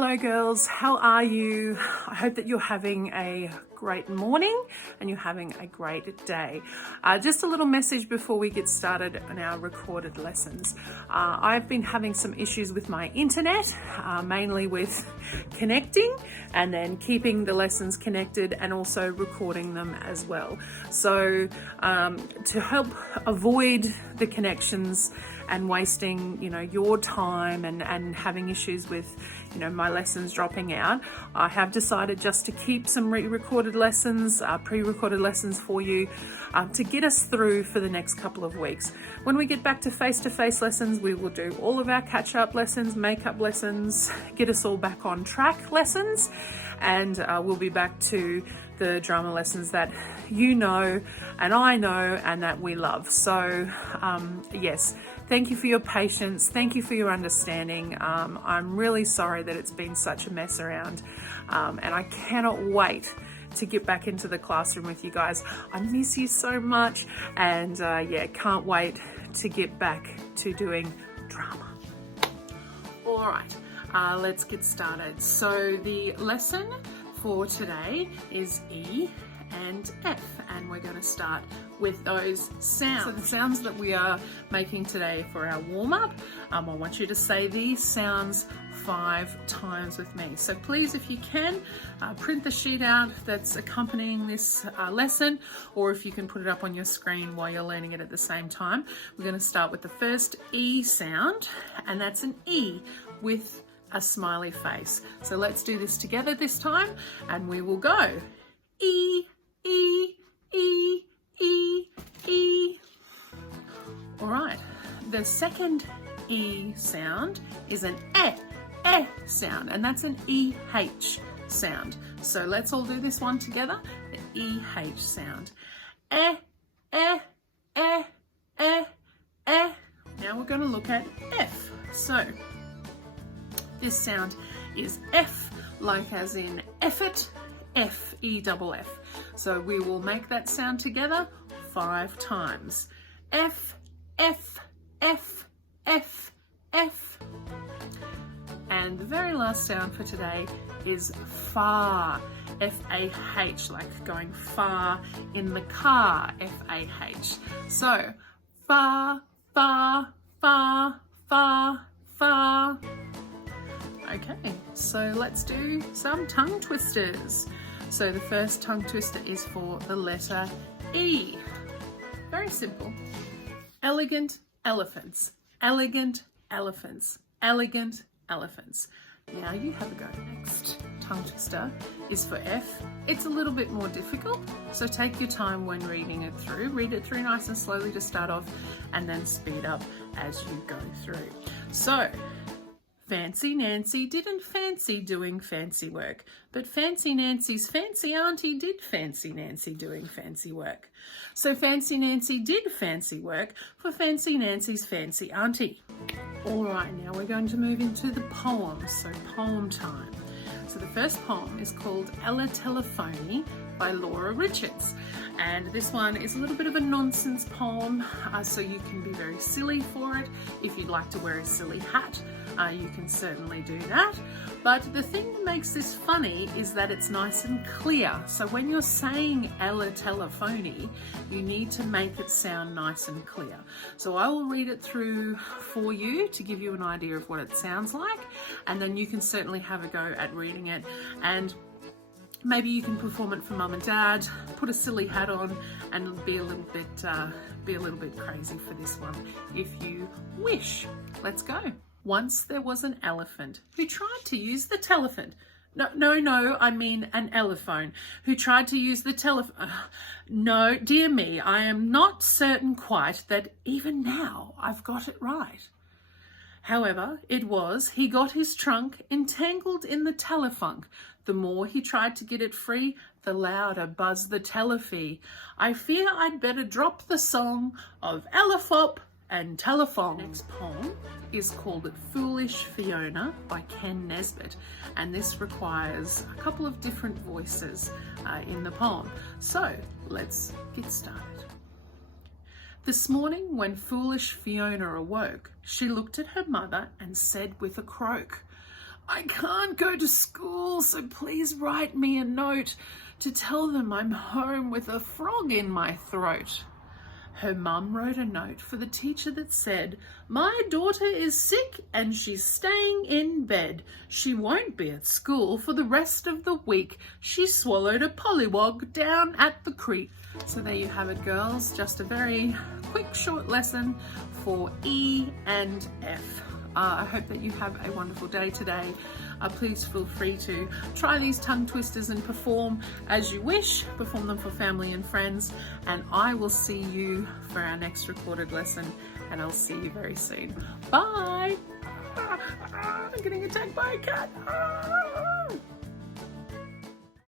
Hello girls, how are you? I hope that you're having a great morning and you're having a great day. Just a little message before we get started on our recorded lessons. I've been having some issues with my internet, mainly with connecting and then keeping the lessons connected and also recording them as well. So to help avoid the connections and wasting, your time and having issues with, my lessons dropping out, I have decided just to keep some pre-recorded lessons for you to get us through for the next couple of weeks. When we get back to face-to-face lessons, we will do all of our catch-up lessons, makeup lessons, get us all back on track lessons, and we'll be back to the drama lessons that you know and I know and that we love. So yes, thank you for your patience. Thank you for your understanding. I'm really sorry that it's been such a mess around, and I cannot wait to get back into the classroom with you guys. I miss you so much, and can't wait to get back to doing drama. All right, let's get started. So the lesson for today is E and F, and we're going to start with those sounds. So the sounds that we are making today for our warm-up, I want you to say these sounds 5 times with me. So please, if you can, print the sheet out that's accompanying this lesson, or if you can put it up on your screen while you're learning it at the same time. We're going to start with the first E sound, and that's an E with a smiley face. So let's do this together this time, and we will go E, E, E, E, E. All right, the second E sound is an sound, and that's an EH sound. So let's all do this one together, the EH sound. Eh. Now we're going to look at F. So this sound is F, like as in effort, F-E-F-F. So we will make that sound together 5 times. F, F, F, F, F. And the very last sound for today is far, F-A-H, like going far in the car, F-A-H. So far, far, far, far, far. Okay, so let's do some tongue twisters. So the first tongue twister is for the letter E. Very simple. Elegant elephants, elegant elephants, elegant elephants. Now you have a go. Next tongue twister is for F. It's a little bit more difficult, so take your time when reading it through. Read it through nice and slowly to start off, and then speed up as you go through. So, Fancy Nancy didn't fancy doing fancy work, but Fancy Nancy's fancy auntie did fancy Nancy doing fancy work. So Fancy Nancy did fancy work for Fancy Nancy's fancy auntie. All right, now we're going to move into the poems, so poem time. So the first poem is called Ella Telephony by Laura Richards. And this one is a little bit of a nonsense poem, so you can be very silly for it. If you'd like to wear a silly hat, you can certainly do that. But the thing that makes this funny is that it's nice and clear. So when you're saying Ella Telephony, you need to make it sound nice and clear. So I will read it through for you to give you an idea of what it sounds like, and then you can certainly have a go at reading it, and maybe you can perform it for mum and dad, put a silly hat on, and be a little bit crazy for this one if you wish. Let's go. Once there was an elephant who tried to use the telephone. No, I mean an elephone who tried to use the telephone. No, dear me, I am not certain quite that even now I've got it right. However, he got his trunk entangled in the telefunk. The more he tried to get it free, the louder buzzed the telefee. I fear I'd better drop the song of Elefop and Telephone. The next poem is called Foolish Fiona by Ken Nesbitt, and this requires a couple of different voices in the poem. So let's get started. This morning when foolish Fiona awoke, she looked at her mother and said with a croak, I can't go to school, so please write me a note to tell them I'm home with a frog in my throat. Her mum wrote a note for the teacher that said, my daughter is sick and she's staying in bed. She won't be at school for the rest of the week. She swallowed a pollywog down at the creek. So there you have it, girls. Just a very quick, short lesson for E and F. I hope that you have a wonderful day today. Please feel free to try these tongue twisters and perform as you wish. Perform them for family and friends. And I will see you for our next recorded lesson. And I'll see you very soon. Bye. I'm getting attacked by a cat.